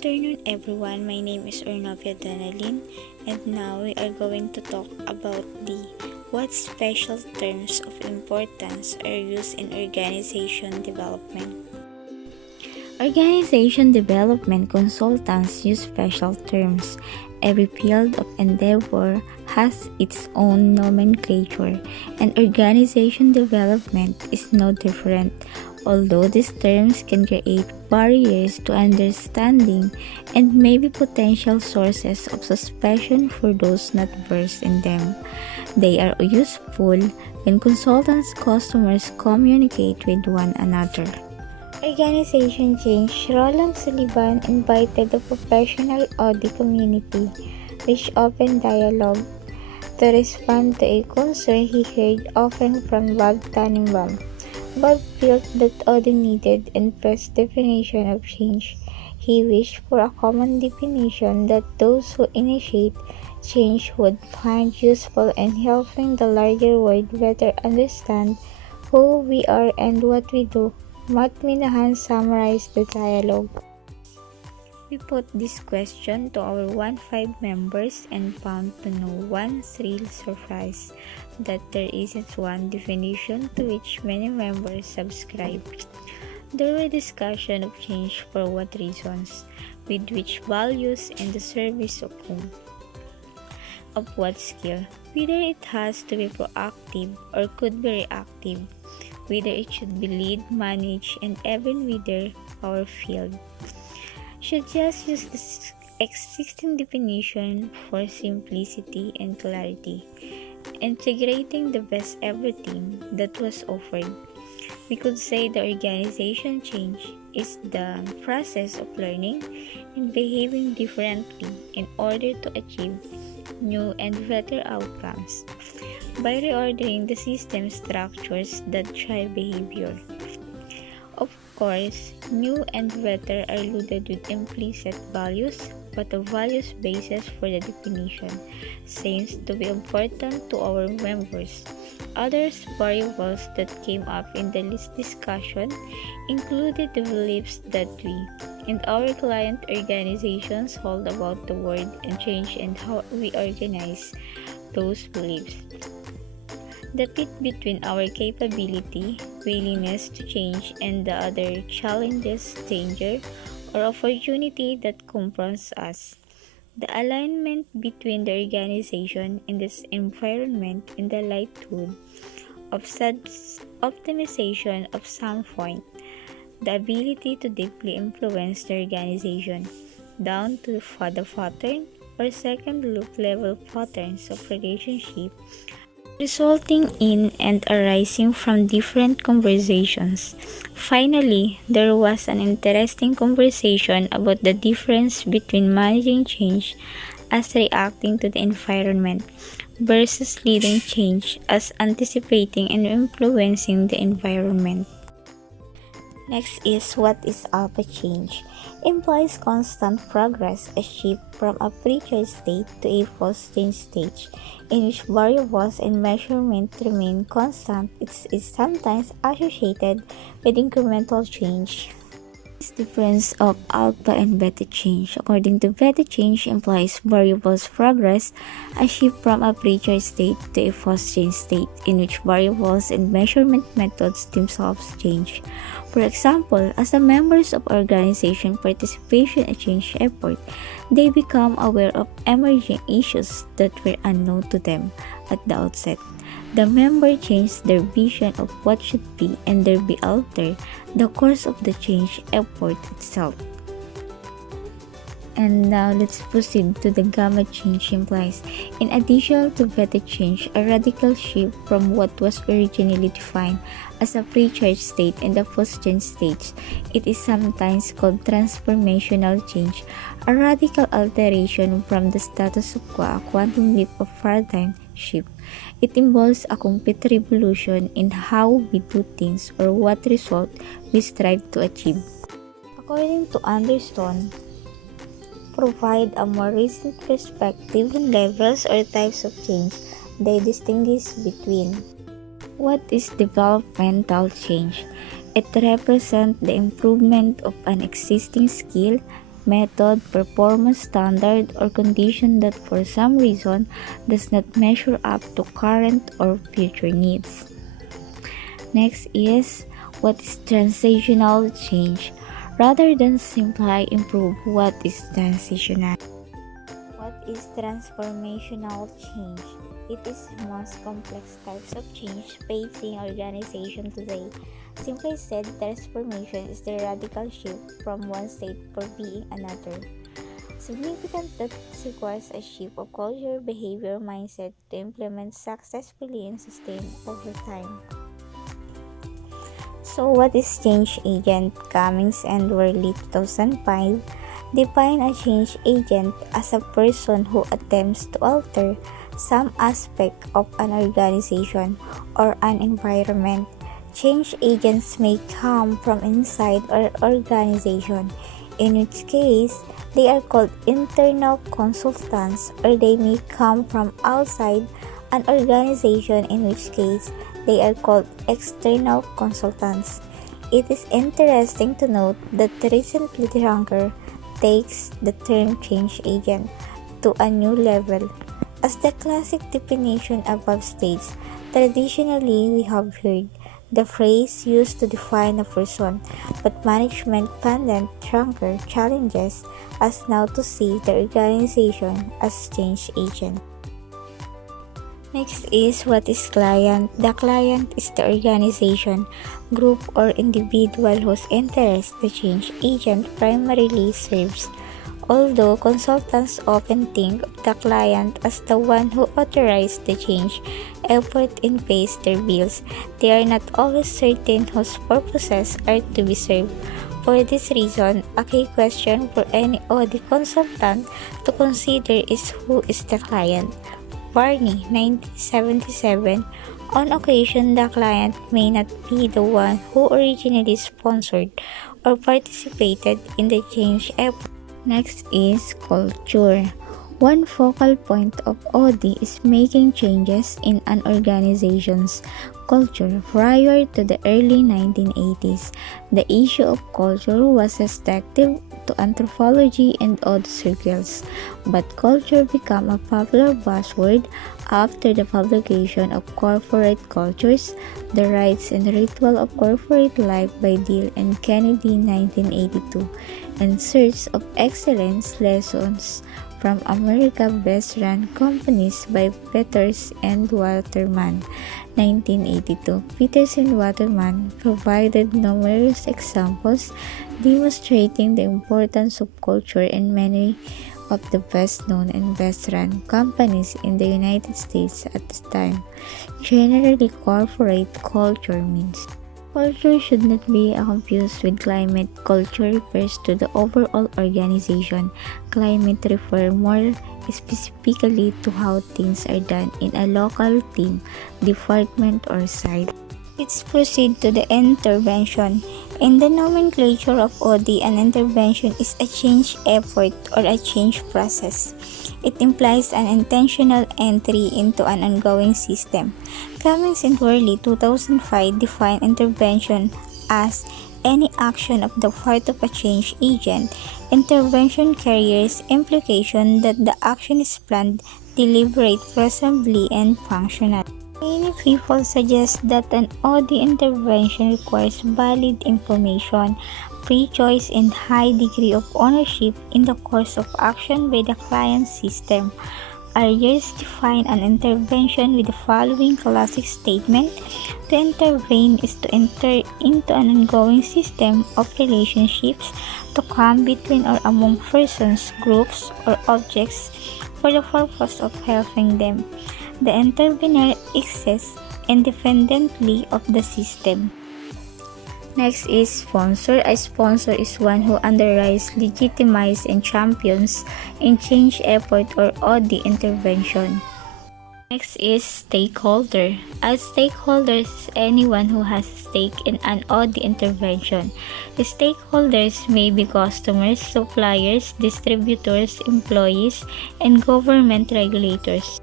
afternoon, everyone. My name is Ornovia Danalin, and now we are going to talk about what special terms of importance are used in organization development. Organization development consultants use special terms. Every field of endeavor has its own nomenclature, and organization development is no different. Although these terms can create barriers to understanding and may be potential sources of suspicion for those not versed in them, they are useful when consultants' customers communicate with one another. Organization change. Roland Sullivan invited the professional audit community, which opened dialogue, to respond to a concern he heard often from Bob Tannenbaum. Bob felt that audit needed and pressed definition of change. He wished for a common definition that those who initiate change would find useful in helping the larger world better understand who we are and what we do. Matt Minahan summarized the dialogue. We put this question to our 1-5 members and found to no one's real surprise that there isn't one definition to which many members subscribe. There were discussion of change for what reasons, with which values, and the service of whom, of what skill, whether it has to be proactive or could be reactive, whether it should be lead, manage, and even whether our field should just use the existing definition for simplicity and clarity, integrating the best everything that was offered. We could say the organization change is the process of learning and behaving differently in order to achieve new and better outcomes by reordering the system structures that drive behavior. Of course, new and better are loaded with implicit values, but the values basis for the definition seems to be important to our members. Other variables that came up in the list discussion included the beliefs that we and our client organizations hold about the world and change and how we organize those beliefs. The fit between our capability, willingness to change, and the other challenges, danger, or opportunity that confronts us. The alignment between the organization and its environment and the likelihood of optimization of some point. The ability to deeply influence the organization down to the pattern or second loop level patterns of relationship resulting in and arising from different conversations. Finally, there was an interesting conversation about the difference between managing change as reacting to the environment versus leading change as anticipating and influencing the environment. Next is what is alpha change. Implies constant progress, a shift from a pre-change state to a post-change stage, in which variables and measurement remain constant. It is sometimes associated with incremental change. This difference of alpha and beta change. According to beta change implies variables progress, a shift from a pre-change state to a post-change state, in which variables and measurement methods themselves change. For example, as the members of organization participation in change effort, they become aware of emerging issues that were unknown to them at the outset. The member changes their vision of what should be and there be alter the course of the change effort itself. And now let's proceed to the gamma change implies. In addition to beta change, a radical shift from what was originally defined as a pre-change state and the post-change stage. It is sometimes called transformational change, a radical alteration from the status quo, a quantum leap of paradigm shift. It involves a complete revolution in how we do things or what result we strive to achieve. According to Anderson, provide a more recent perspective on levels or types of change. They distinguish between what is developmental change. It represents the improvement of an existing skill, method, performance standard, or condition that for some reason does not measure up to current or future needs. Next is, what is transitional change? Rather than simply improve, what is transitional? What is transformational change? It is the most complex types of change facing organization today. Simply said, transformation is the radical shift from one state for being another. Significant that requires a shift of culture, behavior, mindset to implement successfully and sustain over time. So what is change agent? Cummings and Worley 2005 define a change agent as a person who attempts to alter some aspect of an organization or an environment. Change agents may come from inside an organization, in which case they are called internal consultants, or they may come from outside an organization, in which case they are called external consultants. It is interesting to note that recently Ranker takes the term change agent to a new level. As the classic definition above states, traditionally we have heard the phrase used to define a person, but management pundit Ranker challenges us now to see the organization as change agent. Next is, what is client? The client is the organization, group, or individual whose interest the change agent primarily serves. Although consultants often think of the client as the one who authorized the change effort and pays their bills, they are not always certain whose purposes are to be served. For this reason, a key question for any audit consultant to consider is, who is the client? Barney, 1977. On occasion, the client may not be the one who originally sponsored or participated in the change effort. Next is culture. One focal point of OD is making changes in an organization's culture. Prior to the early 1980s, the issue of culture was restricted to anthropology and odd circles, but culture became a popular buzzword after the publication of Corporate Cultures, The Rites and Ritual of Corporate Life by Deal and Kennedy 1982, and Search of Excellence Lessons from America Best Run Companies by Peters and Waterman 1982. Peters and Waterman provided numerous examples demonstrating the importance of culture in many of the best-known and best-run companies in the United States at this time. Generally, corporate culture means culture should not be confused with climate. Culture refers to the overall organization. Climate refers more specifically to how things are done in a local team, department, or site. Let's proceed to the intervention. In the nomenclature of OD, an intervention is a change effort or a change process. It implies an intentional entry into an ongoing system. Cummings and Worley 2005 define intervention as any action of the part of a change agent. Intervention carries implication that the action is planned, deliberate, presumably, and functional. Many people suggest that an OD intervention requires valid information, free choice, and high degree of ownership in the course of action by the client system. Others define an intervention with the following classic statement: to intervene is to enter into an ongoing system of relationships, to come between or among persons, groups, or objects for the purpose of helping them. The intervener exists independently of the system. Next is sponsor. A sponsor is one who underwrites, legitimizes, and champions in change effort or OD intervention. Next is stakeholder. A stakeholder is anyone who has a stake in an OD intervention. The stakeholders may be customers, suppliers, distributors, employees, and government regulators.